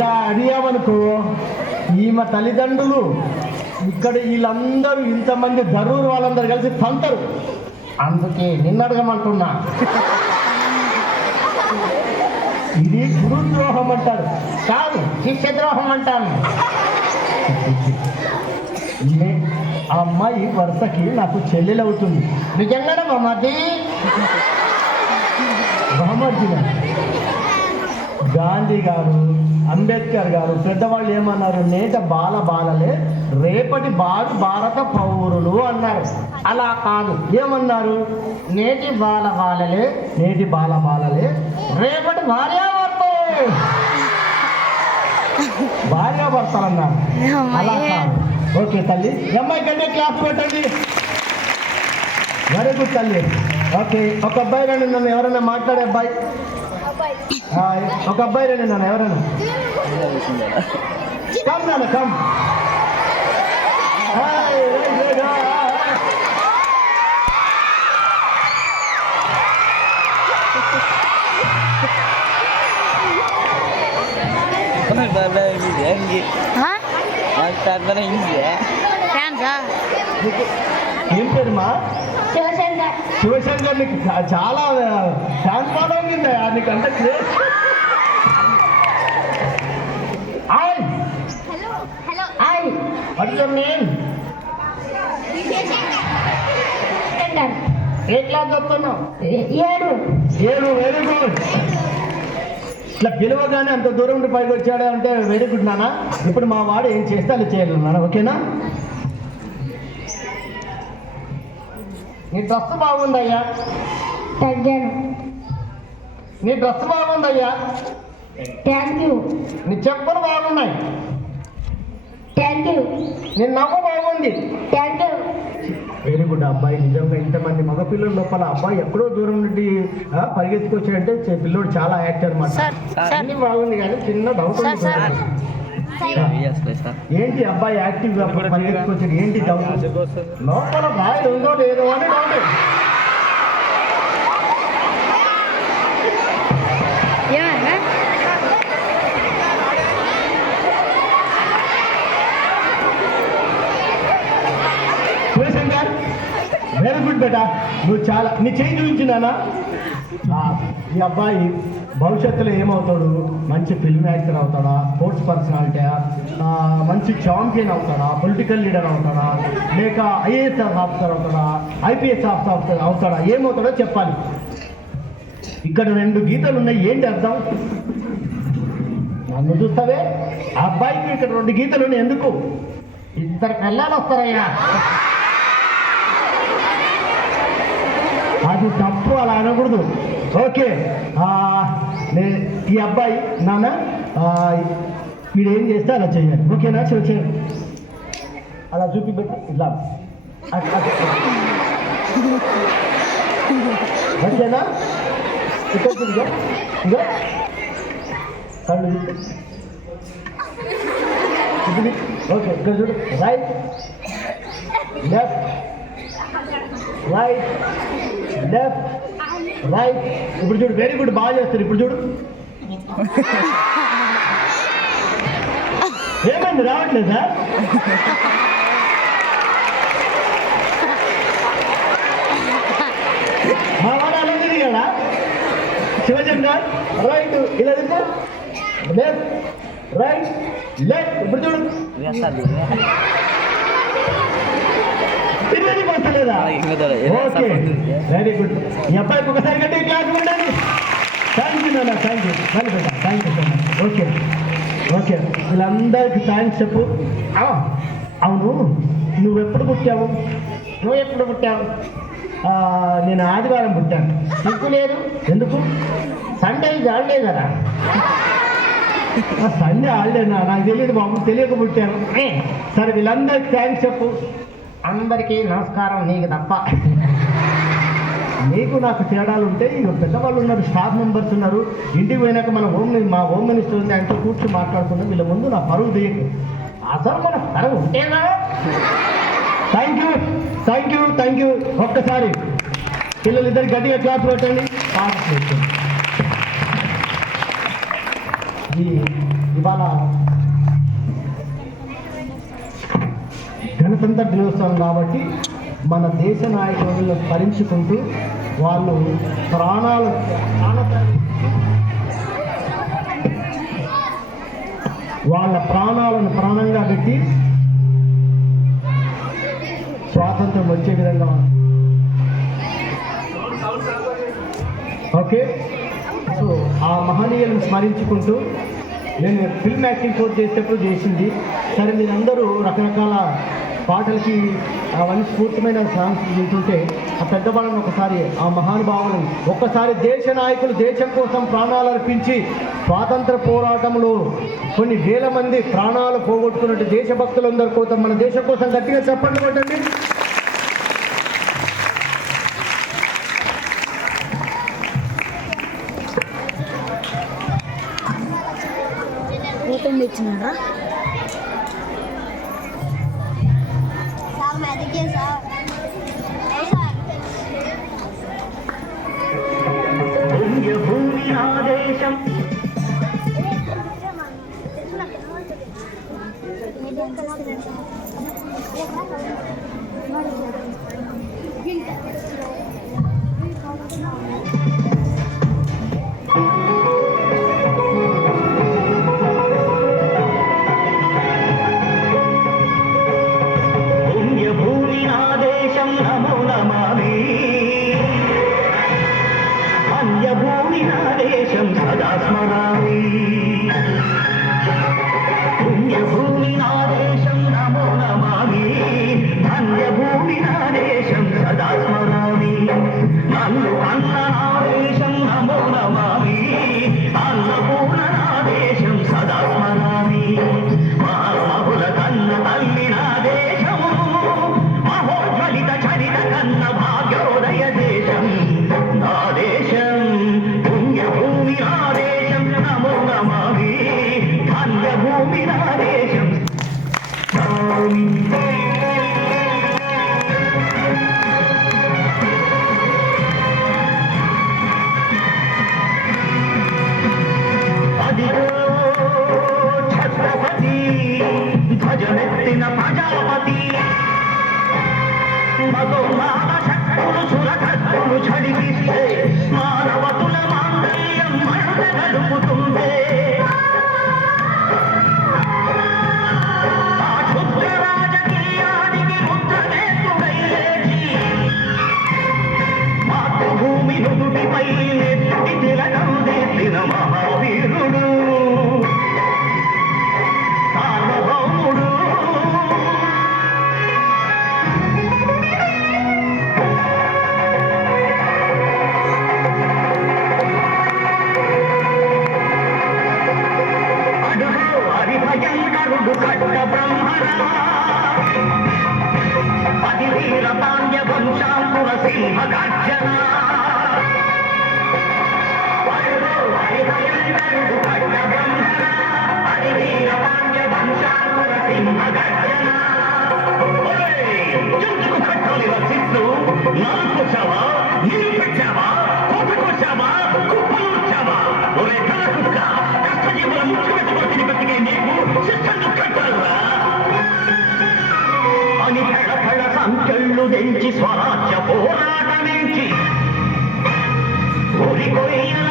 ఇలా అడిగామనుకో ఈమె తల్లిదండ్రులు ఇక్కడ వీళ్ళందరూ ఇంతమంది జరూరు వాళ్ళందరూ కలిసి తంతరు. అందుకే నిన్ను అడగమంటున్నా. ఇది గురుద్రోహం అంటారు, కాదు శిష్యద్రోహం అంటాను. ఆ అమ్మాయి వరుసకి నాకు చెల్లెలవుతుంది. నిజంగానే బహుమతి గాంధీ గారు, అంబేద్కర్ గారు పెద్దవాళ్ళు ఏమన్నారు? నేట బాలలే రేపటి భారత పౌరులు అన్నారు. అలా కాదు, ఏమన్నారు? నేటి బాలలే రేపటి భార్యాభర్తలు అన్నారు. అలా కాదు. ఓకే తల్లి, అమ్మాయి కంటే క్లాస్ పెట్టండి. వెరీ గుడ్ తల్లి. ఓకే, ఒక అబ్బాయి రండి, నన్ను ఎవరైనా మాట్లాడే అబ్బాయి. ఒక అబ్బాయి రండి, నన్ను ఎవరైనా కమ్ నాన్న కమ్. ఏం పేరుమా? శివశంకర్. నీకు చాలా ఫ్యాన్స్ ఫాలోయింగ్ ఉంది, నీకంటే craze. What is your name? A class చదువుతున్నావు? 7. Very good. ఇట్లా పిలవగానే అంత దూరం నుండి పైకి వచ్చాడు అంటే వెరీ గుడ్ నాన్న. ఇప్పుడు మా వాడు ఏం చేస్తే అలా చేయాలి నాన్న, ఓకేనా? నీ డ్రెస్ బాగుందయ్యా. తగ్గాను. నీ డ్రెస్ బాగుందయ్యా. Thank you. నీ చెప్పులు బాగున్నాయి. Thank you. నీ నవ్వు బాగుంది. Thank you. వెరీ గుడ్ అబ్బాయి. నిజంగా ఇంతమంది మగపిల్లల లోపల అబ్బాయి ఎక్కడో దూరం నుండి పరిగెత్తుకొచ్చాడంటే పిల్లోడు చాలా యాక్టర్ అన్నమాట. అన్ని బాగుంది కానీ చిన్న డౌట్ ఉంది. ఏంటి అబ్బాయి యాక్టివ్ గా పరిగెత్తుకొచ్చాడు, ఏంటి డౌట్? లోపల బాయ్ ఉందో లేదో అని డౌట్. శివశంకర్ వెరీ గుడ్ బేటా. నువ్వు చాలా నీ చేయి చూపించినానా? ఈ అబ్బాయి భవిష్యత్తులో ఏమవుతాడు? మంచి ఫిల్మ్ యాక్టర్ అవుతాడా, స్పోర్ట్స్ పర్సనాలిటీ, మంచి ఛాంపియన్ అవుతాడా, పొలిటికల్ లీడర్ అవుతాడా, లేక ఐఏఎస్ ఆఫీసర్ అవుతాడా, ఐపీఎస్ ఆఫీసర్ అవుతాడా, ఏమవుతాడో చెప్పాలి. ఇక్కడ 2 గీతలు ఉన్నాయి, ఏంటి అర్థం? నన్ను చూస్తావే, ఆ అబ్బాయికి ఇక్కడ 2 గీతలు ఉన్నాయి. ఎందుకు? 2 పిల్లలు వస్తారయ్యా. అది తప్పు, అలా అనకూడదు. ఓకే, ఈ అబ్బాయి నాన్న వీడు ఏం చేస్తే అలా చేయాలి, ఓకేనా? చేయండి, అలా చూపిపెట్టి ఇట్లా, ఓకేనా? ఇక్కడ చూడుగా, ఇక కళ్ళు చూపి. ఓకే, ఇక్కడ చూడు. Right, left, right, left, right. ఇప్పుడు చూడు, వెరీ గుడ్, బాగా చేస్తారు. ఇప్పుడు చూడు, ఏమైంది? రావట్లేదా? మా వాడు అలా తిరిగాడా? శివశంకర్ రైట్, ఇలా తిప్పు, లెఫ్ట్, రైట్, లెఫ్ట్. ఇప్పుడు చూడు, తిరిగి పోతలేదా? Okay, very good. ఈ అబ్బాయికి ఒకసారి కంటే క్లాస్ ఉండాలి. థ్యాంక్ యూ నాన్న, థ్యాంక్ యూ. మళ్ళీ పెట్టా, thank you so much. Okay okay, వీళ్ళందరికీ థ్యాంక్స్ చెప్పు. అవును, నువ్వు ఎప్పుడు పుట్టావు? నేను ఆదివారం పుట్టాను. సిగ్గు లేదు? ఎందుకు? సండే హాలిడే కదా. సండే హాలిడేనా? నాకు తెలియదు బాబు, తెలియక పుట్టాను. సరే, వీళ్ళందరికీ థ్యాంక్స్ చెప్పు. అందరికీ నమస్కారం, నీకు తప్ప. నీకు నాకు తేడాలు ఉంటాయి. పెద్దవాళ్ళు ఉన్నారు, స్టాఫ్ మెంబర్స్ ఉన్నారు. ఇంటికి పోయినాక మా హోమ్ మినిస్టర్ ఉంది, ఆయనతో కూర్చొని మాట్లాడుతున్నాం. వీళ్ళ ముందు నా పరువు తీయకు. అసలు మన పరువు ఉంటేనా? Thank you, thank you, thank you. ఒక్కసారి పిల్లలిద్దరు గట్టిగా క్లాస్ పెట్టండి. ఇవాళ గణతంత్ర దినోత్సవం కాబట్టి మన దేశ నాయకులను స్మరించుకుంటూ వాళ్ళు వాళ్ళ ప్రాణాలను ప్రాణంగా పెట్టి స్వాతంత్రం వచ్చే విధంగా ఓకే. సో ఆ మహనీయులను స్మరించుకుంటూ నేను ఫిల్మ్ యాక్టింగ్ కోర్స్ చేసేటప్పుడు చేసింది. సరే మీరందరూ రకరకాల పాటలకి అవన్నీ స్ఫూర్తిమైన సాంగ్స్ వింటుంటే ఆ పెద్దవాళ్ళని ఒకసారి ఆ మహానుభావులను ఒక్కసారి దేశ నాయకులు దేశం కోసం ప్రాణాలు అర్పించి స్వాతంత్ర పోరాటంలో కొన్ని వేల మంది ప్రాణాలు పోగొట్టుకున్నట్టు దేశభక్తులందరి కోసం మన దేశం కోసం గట్టిగా చెప్పండి కొట్టండి. ఇచ్చినారా భూమి ఆదేశం ధ్వజమెత్తిన ప్రజాపతి మగోమాన శక్తులు సురకత్తులు చడిపిస్తే మానవతుల మాంగళ్యం మరణ గడుపుతుందే ఆ క్షుద్ర రాజకీయానికి ముద్రనేతుడై లేచి మాతృభూమి నుదుటిపై నెత్తి తిలకం దిద్దిన మహావీరుడు సంఖ్యలు తెంచి స్వరాజ్య పోరాటమించి కొయ్యల